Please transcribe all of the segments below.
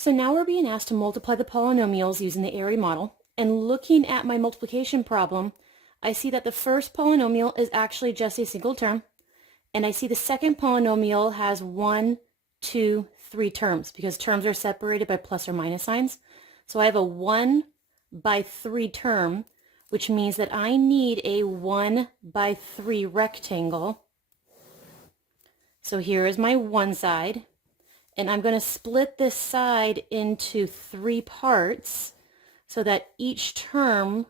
So now we're being asked to multiply the polynomials using the area model. And looking at my multiplication problem, I see that the first polynomial is actually just a single term. And I see the second polynomial has 1, 2, 3 terms because terms are separated by plus or minus signs. So I have a 1 by 3 term, which means that I need a 1 by 3 rectangle. So here is my one side. And I'm going to split this side into 3 parts so that each term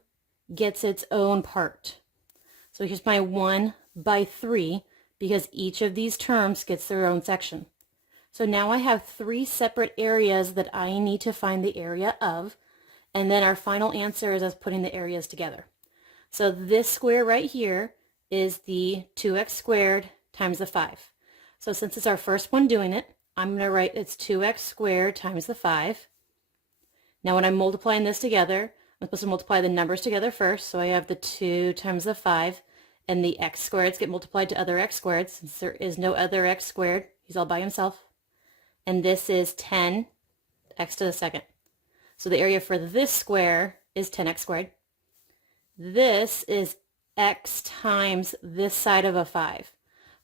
gets its own part. So here's my 1 by 3 because each of these terms gets their own section. So now I have 3 separate areas that I need to find the area of, and then our final answer is us putting the areas together. So this square right here is the 2x squared times the 5. So since it's our first one doing it, I'm going to write it's 2x squared times the 5. Now when I'm multiplying this together, I'm supposed to multiply the numbers together first. So I have the 2 times the 5, and the x squareds get multiplied to other x squared since there is no other x squared. He's all by himself. And this is 10 x to the second. So the area for this square is 10x squared. This is x times this side of a 5.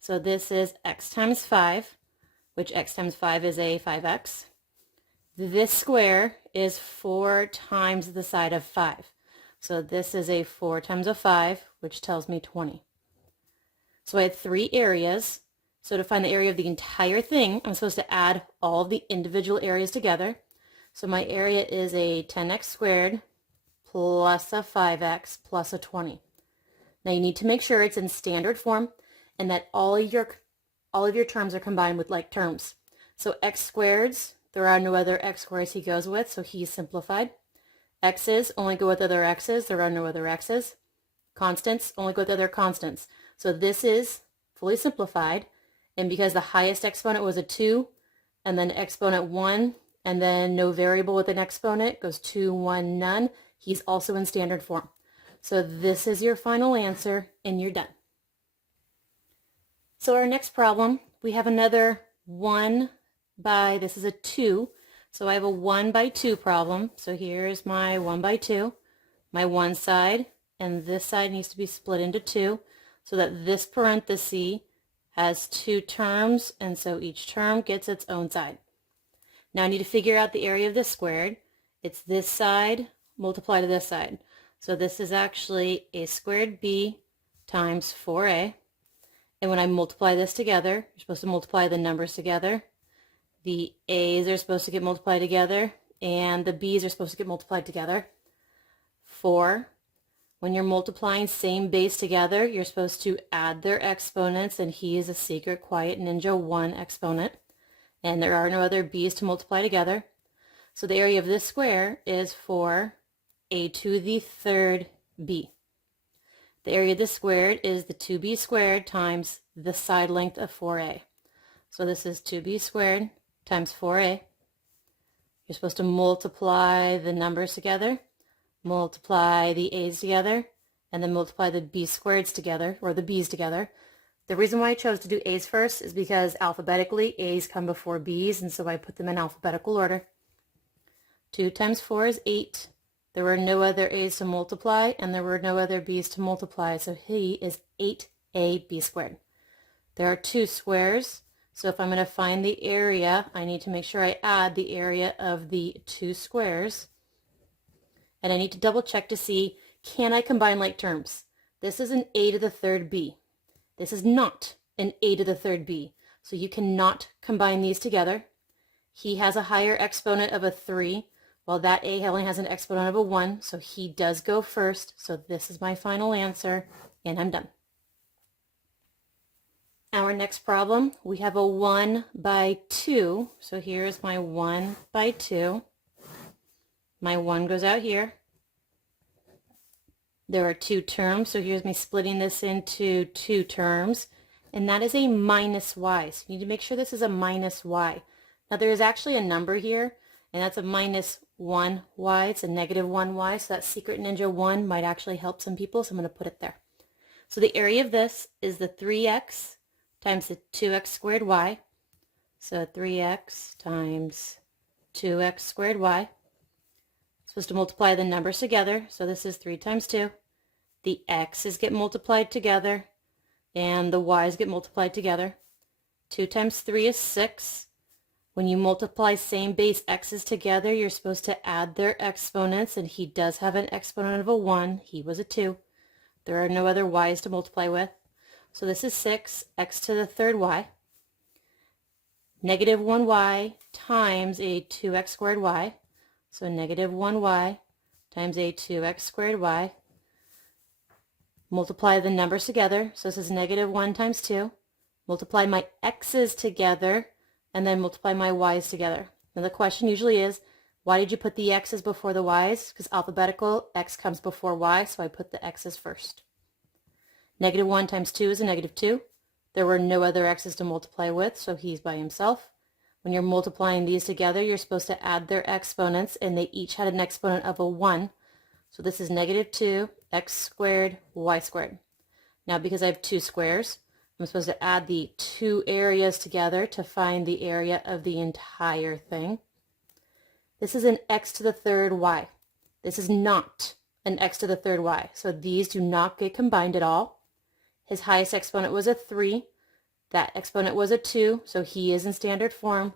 So this is x times 5. Which x times 5 is a 5x. This square is 4 times the side of 5. So this is a 4 times a 5, which tells me 20. So I had 3 areas. So to find the area of the entire thing, I'm supposed to add all of the individual areas together. So my area is a 10x squared plus a 5x plus a 20. Now you need to make sure it's in standard form and that all of your terms are combined with like terms. So x squareds, there are no other x squares he goes with, so he's simplified. X's only go with other x's, there are no other x's. Constants only go with other constants. So this is fully simplified, and because the highest exponent was a 2, and then exponent 1, and then no variable with an exponent goes 2, 1, none, he's also in standard form. So this is your final answer, and you're done. So our next problem, we have another 1 by, this is a 2, so I have a 1 by 2 problem. So here's my 1 by 2. My one side and this side needs to be split into 2 so that this parenthesis has 2 terms, and so each term gets its own side. Now I need to figure out the area of this squared. It's this side multiplied to this side. So this is actually a squared b times 4a. And when I multiply this together, you're supposed to multiply the numbers together. The a's are supposed to get multiplied together, and the b's are supposed to get multiplied together. 4. When you're multiplying same base together, you're supposed to add their exponents, and he is a secret quiet ninja 1 exponent. And there are no other b's to multiply together. So the area of this square is 4a to the third b. The area of this squared is the 2b squared times the side length of 4a. So this is 2b squared times 4a. You're supposed to multiply the numbers together, multiply the a's together, and then multiply the b squareds together, or the b's together. The reason why I chose to do a's first is because alphabetically a's come before b's, and so I put them in alphabetical order. 2 times 4 is 8. There were no other a's to multiply, and there were no other b's to multiply, so he is 8ab squared. There are 2 squares, so if I'm going to find the area, I need to make sure I add the area of the 2 squares. And I need to double check to see, can I combine like terms? This is an a to the third b. This is not an a to the third b, so you cannot combine these together. He has a higher exponent of a 3. Well, that a only has an exponent of a 1, so he does go first. So this is my final answer, and I'm done. Our next problem, we have a 1 by 2. So here's my 1 by 2. My 1 goes out here. There are 2 terms, so here's me splitting this into 2 terms, and that is a minus y. So you need to make sure this is a minus y. Now there is actually a number here, and that's a minus 1y. It's a negative 1y, so that secret ninja 1 might actually help some people, so I'm going to put it there. So the area of this is the 3x times the 2x squared y. So 3x times 2x squared y. Supposed to multiply the numbers together, so this is 3 times 2. The x's get multiplied together, and the y's get multiplied together. 2 times 3 is 6. When you multiply same base x's together, you're supposed to add their exponents, and he does have an exponent of a 1. He was a 2. There are no other y's to multiply with. So this is 6, x to the third y. Negative 1y times a 2x squared y. So negative 1y times a 2x squared y. Multiply the numbers together. So this is negative 1 times 2. Multiply my x's together, and then multiply my y's together. Now the question usually is, why did you put the x's before the y's? Because alphabetical, x comes before y, so I put the x's first. Negative 1 times 2 is a negative 2. There were no other x's to multiply with, so he's by himself. When you're multiplying these together, you're supposed to add their exponents, and they each had an exponent of a 1. So this is negative 2, x squared, y squared. Now because I have two squares, I'm supposed to add the two areas together to find the area of the entire thing. This is an x to the third y. This is not an x to the third y, so these do not get combined at all. His highest exponent was a 3. That exponent was a 2, so he is in standard form.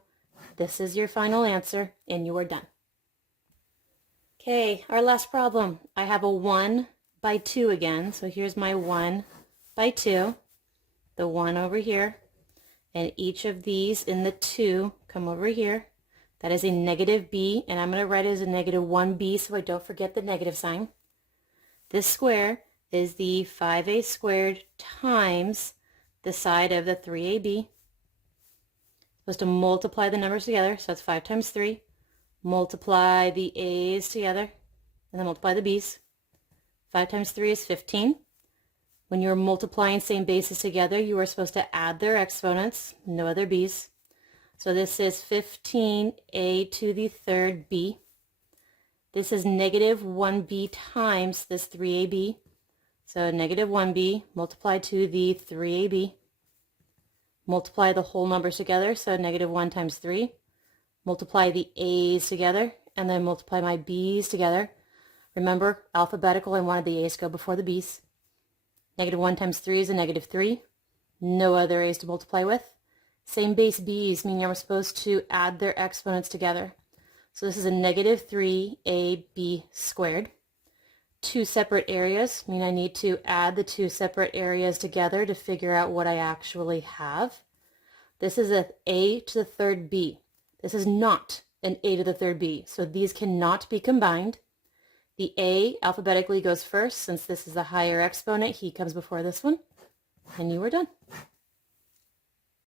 This is your final answer, and you are done. Okay, our last problem. I have a 1 by 2 again, so here's my 1 by 2, the 1 over here, and each of these in the 2 come over here. That is a negative b, and I'm going to write it as a negative 1b so I don't forget the negative sign. This square is the 5a squared times the side of the 3ab. Supposed to multiply the numbers together, so that's 5 times 3. Multiply the a's together, and then multiply the b's. 5 times 3 is 15. When you're multiplying same bases together, you are supposed to add their exponents, no other b's. So this is 15a to the third b. This is negative 1b times this 3ab. So negative 1b multiplied to the 3ab. Multiply the whole numbers together, so negative 1 times 3. Multiply the a's together, and then multiply my b's together. Remember, alphabetical, I wanted the a's to go before the b's. Negative 1 times 3 is a negative 3. No other a's to multiply with. Same base b's mean you're supposed to add their exponents together. So this is a negative 3ab squared. Two separate areas mean I need to add the two separate areas together to figure out what I actually have. This is a to the third b. This is not an a to the third b, so these cannot be combined. The a alphabetically goes first. Since this is a higher exponent, he comes before this one. And you are done.